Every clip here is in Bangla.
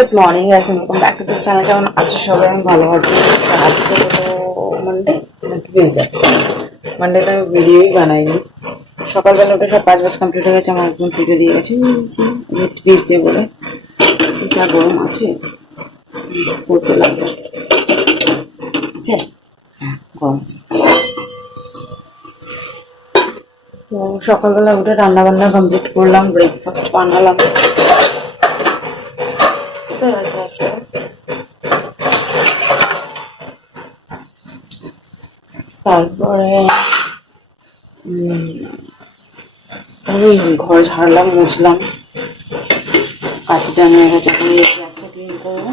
Good morning guys, welcome back to this channel. কেমন আছো সবাই? আমি ভালো আছি। আজকে তো মানডে, টুইসডে। মানডেতে আমি ভিডিওই বানাইনি। সকালবেলা উঠে সব কাজ বাজ কমপ্লিট হয়ে গেছে, আমার হাজবেন্ড পুজো দিয়ে গেছে। টুইসডে বলে যা গরম আছে করতে লাগবে। আছে, হ্যাঁ গরম আছে। তো সকালবেলা উঠে রান্না বান্না কমপ্লিট করলাম, ব্রেকফাস্ট বানালাম। তারপরে ওই ঘর ঝাড়লাম, মুছলাম, কাঁচি টান হয়ে গেছে। এখন এই গ্যাসটা ক্লিন করবো,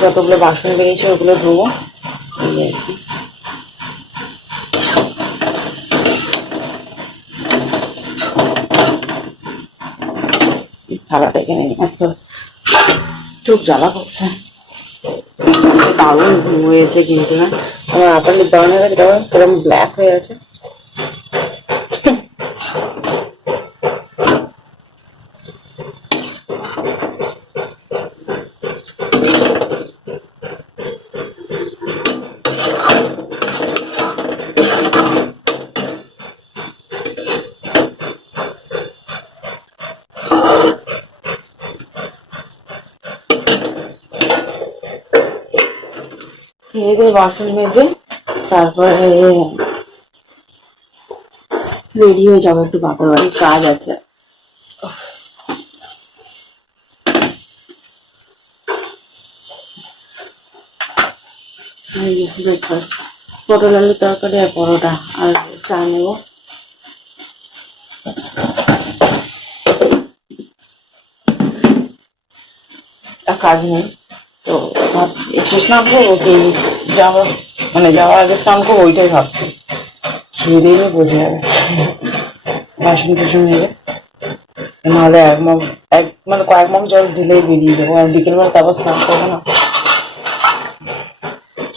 যতগুলো বাসন বেরিয়েছে ওগুলো ধোবো। এই আর কি। থালাটা এখানে এত চোখ জ্বালা করছে। দারুণ ঘুম হয়েছে কিন্তু না, আমার আপার লিপ ডাউন হয়ে গেছে, এরকম ব্ল্যাক হয়ে আছে। খেয়ে দিয়ে বাসন মেজে তারপরে রেডি হয়ে যাবো, একটু বাপের বাড়ির কাজ আছে। ব্রেকফাস্ট পটল আলুর তরকারি আর পরোটা, আর চা নেবো। কাজ নেই তো ভাবছি এসে স্নান করবো কি যাওয়ার, মানে যাওয়ার আগে স্নান করবো, ওইটাই ভাবছি। খেয়ে দিয়ে বোঝা যাবে, বাসন টাসন নেবে, নাহলে মানে কয়েক মগ জল ঢেলেই বেরিয়ে যাবো। আর বিকেলবেলা তারপর স্নান করবো না।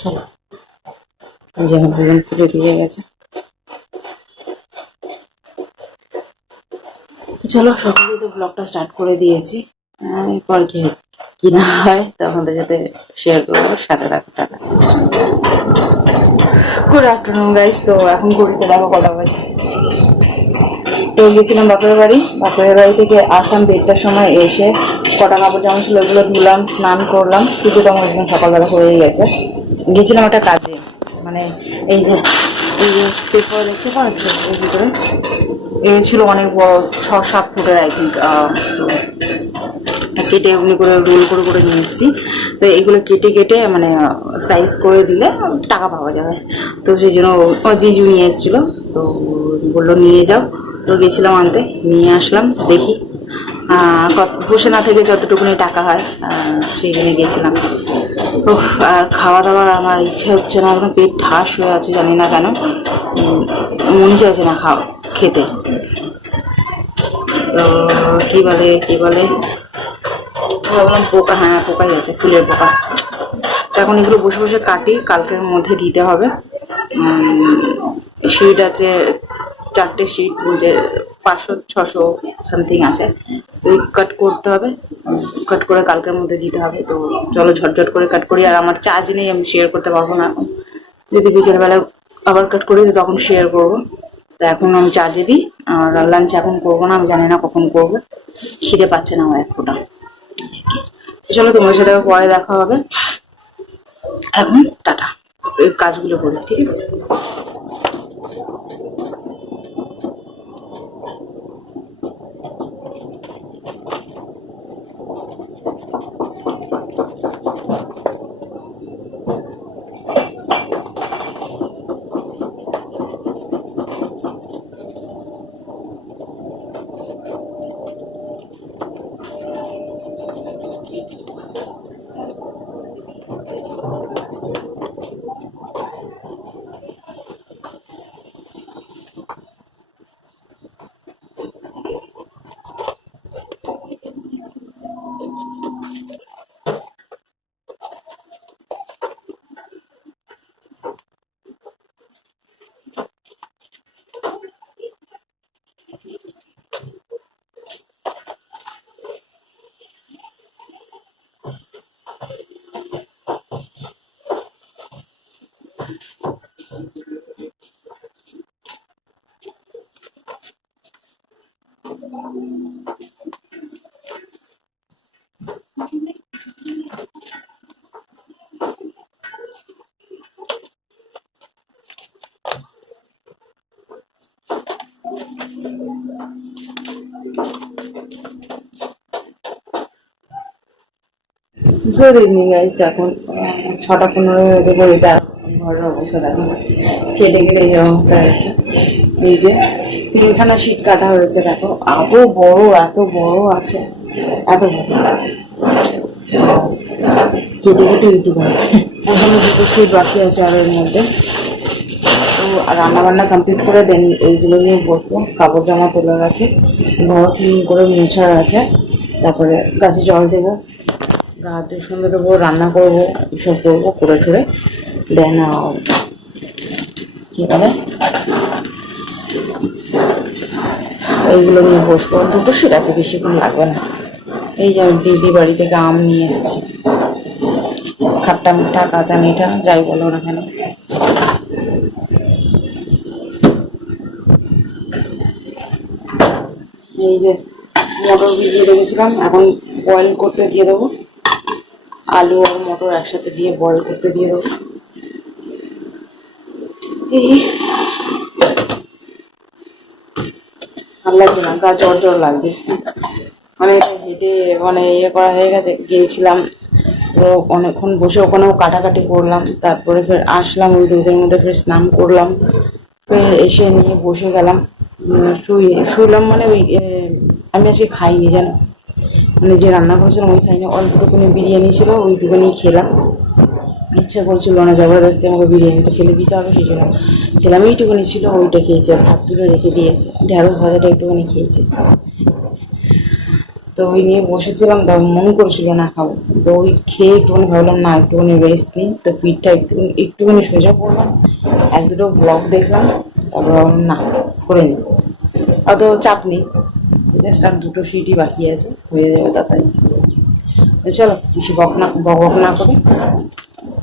চলো, যেন ভোজন ফুটে দিয়ে গেছে। চলো, সকালে তো ব্লগটা স্টার্ট করে দিয়েছি। এরপর কি না হয় তখন সাথে শেয়ার করবো। সারা রাতটা গুড আফটারনুন গাইস। তো এখন ঘড়িতে দেখো কটা বাজে। তো গেছিলাম বাপের বাড়ি, বাপের বাড়ি থেকে আসলাম 1:30টার সময়। এসে কটা কাপড় জামা ছিল ওগুলো ধুলাম, স্নান করলাম। পুজো তো আমার সকালবেলা হয়েই গেছে। গেছিলাম একটা কাজে, মানে এই যে পেপার দেখতে পাচ্ছ এর ভিতরে এ ছিল অনেক বড়, 6-7 ফুটের আই থিঙ্ক। তো কেটে এমনি করে রোল করে করে নিয়ে এসেছি। তো এগুলো কেটে কেটে মানে সাইজ করে দিলে টাকা পাওয়া যাবে। তো সেই জন্য জিজু নিয়ে এসেছিলো, তো বললো নিয়ে যাও। তো গেছিলাম আনতে, নিয়ে আসলাম। দেখি বসে না থেকে যতটুকুনি টাকা হয় সেই জন্য গেছিলাম। তো আর খাওয়া দাওয়া আমার ইচ্ছে হচ্ছে না, একদম পেট ঠাস হয়ে আছে, জানি না কেন, মনে চাইছে না খেতে। তো কি বলে ভাবলাম পোকা, হ্যাঁ পোকাই আছে, ফুলের পোকা। তো এখন এগুলো বসে বসে কাটি, কালকের মধ্যে দিতে হবে। শিট আছে 4টে শিট, যে 500-600 সামথিং আছে। ওই কাট করতে হবে, কাট করে কালকের মধ্যে দিতে হবে। তো চলো ঝটঝট করে কাট করি। আর আমার চার্জ নেই, আমি শেয়ার করতে পারবো না এখন। যদি বিকেলবেলা আবার কাট করি তখন শেয়ার করবো। তো এখন আমি চার্জে দিই। আর লাঞ্চ এখন করবো না, আমি জানি না কখন করবো, খিদে পাচ্ছে না আমার এক ফোঁটা। চলো তোমার সাথে পরে দেখা হবে, এখন টাটা। এই কাজগুলো করি, ঠিক আছে? Good evening guys. এখন 6:15 হয়েছে। ঘড়িটা ঘরের অবস্থা দেখো, কেটে কেটে এই অবস্থা হয়েছে। এই যে 3খানা শীট কাটা হয়েছে, দেখো এত বড়, এত বড় আছে, এত বড় কেটে কেটে ইউটিউব। ওখানে 2টো শীট বাকি আছে আর এর মধ্যে। তো রান্না বান্না কমপ্লিট করে দেন এইগুলো নিয়ে বসবো। কাপড় জামা তোলার আছে, ঘর ক্লিন করে মোছার আছে, তারপরে গাছে জল দেবো, গা হাতে সন্ধ্যে দেবো, রান্না করবো, এসব করবো, করে ঠরে দেন কী বলে এইগুলো নিয়ে বসবো। 2টো শীট আছে, বেশিক্ষণ লাগবে না। এই যে দিদি বাড়ি থেকে আম নিয়ে এসছি, খাট্টা মিঠা কাঁচা মিঠা যাই বলো না কেন। এই যে মটর ভিজিয়ে রেখেছিলাম, এখন বয়েল করতে দিয়ে দেবো। আলু আর মটর একসাথে দিয়ে বয়েল করতে দিয়ে দেবো। এই ভালো লাগছে না, গা জ্বর জ্বর লাগছে, মানে হেঁটে মানে ইয়ে করা হয়ে গেছে। গিয়েছিলাম অনেকক্ষণ বসে ওখানেও কাটাকাটি করলাম, তারপরে ফের আসলাম, ওই রোদের মধ্যে ফের স্নান করলাম, ফের এসে নিয়ে বসে গেলাম, শুইলাম। মানে ওই আমি আজকে খাইনি জানো, মানে যে রান্না করেছিলাম ওই খাইনি। অল্পটুকুনি বিরিয়ানি ছিল, ওইটুকুনি খেলাম। ইচ্ছা করছিল না জবরদস্তি আমাকে বিরিয়ানিটা ফেলে দিতে হবে, সেই জন্য খেলাম। এইটুকুনি ছিল, ওইটা খেয়েছি, আর ভাত তুলে রেখে দিয়েছি, ঢেঁড়স ভাজাটা একটুখানি খেয়েছি। তো ওই নিয়ে বসেছিলাম, তো মন করছিল না খাবো, তো ওই খেয়ে একটুখানি ভাবলাম না একটুখানি রেস্ট নিই। তো পিঠটা একটুখানি সোজা করলাম, 1-2টো ব্লগ দেখলাম, তারপর ভাবলাম না করে নিই, অত চাপ নেই, জাস্ট আর 2টো সিটই বাকি আছে, হয়ে যাবে তাড়াতাড়ি। চলো বেশি বক না করে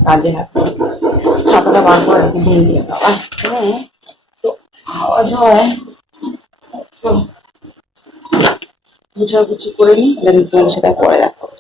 কাজে হাত। ছাতাটা বার করে রেখে দিয়ে দিয়ে তো আওয়াজ হয়। চলো গুছাগুছি করে নিই, তোমাদের সাথে পরে দেখা হবে।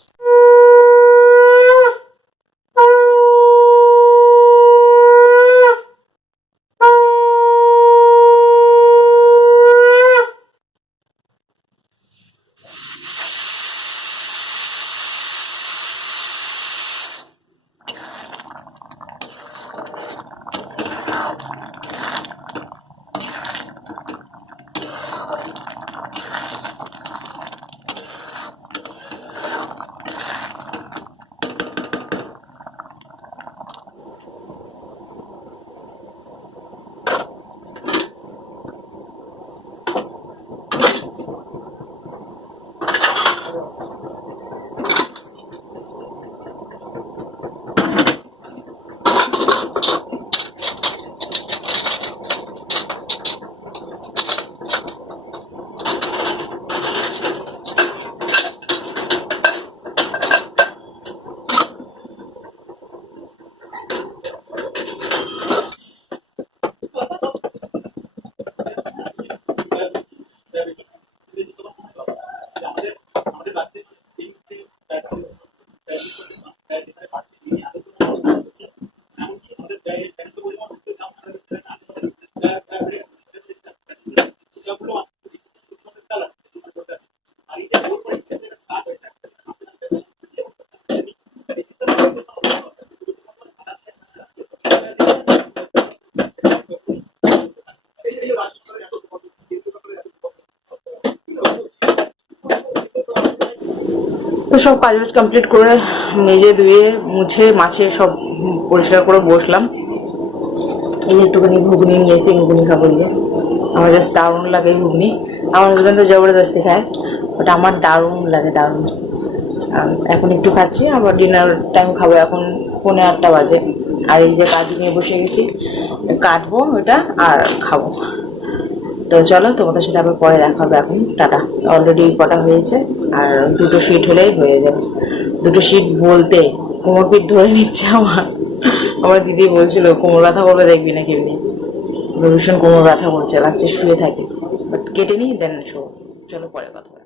তো সব কাজ বাজ কমপ্লিট করে মেজে ধুয়ে মুছে মাছে সব পরিষ্কার করে বসলাম। এই একটুখানি ঘুগনি নিয়েছি, ঘুগনি খাবো। দিয়ে আমার জাস্ট দারুণ লাগে ঘুগনি। আমার হাজব্যান্ড তো জবরদস্তি খায়, বাট আমার দারুণ লাগে, দারুণ। এখন একটু খাচ্ছি, আবার ডিনার টাইম খাবো। এখন 8:15 বাজে, আর এই যে কাজ নিয়ে বসে গেছি, কাটবো ওটা আর খাবো। তো চলো তোমাদের সাথে আবার পরে দেখা হবে। এখন টাটা। অলরেডি কটা হয়েছে, আর 2টো শিট হলেই হয়ে যাবে। 2টো শিট বলতে কোমর পিঠ ধরে নিচ্ছে আমার দিদি বলছিল কোমর ব্যথা করবে দেখবি না কেমনি, ভীষণ কোমর ব্যথা করছে, লাগছে শুয়ে থাকে। বাট কেটে নিই, দেন শো। চলো পরে কথা হবে।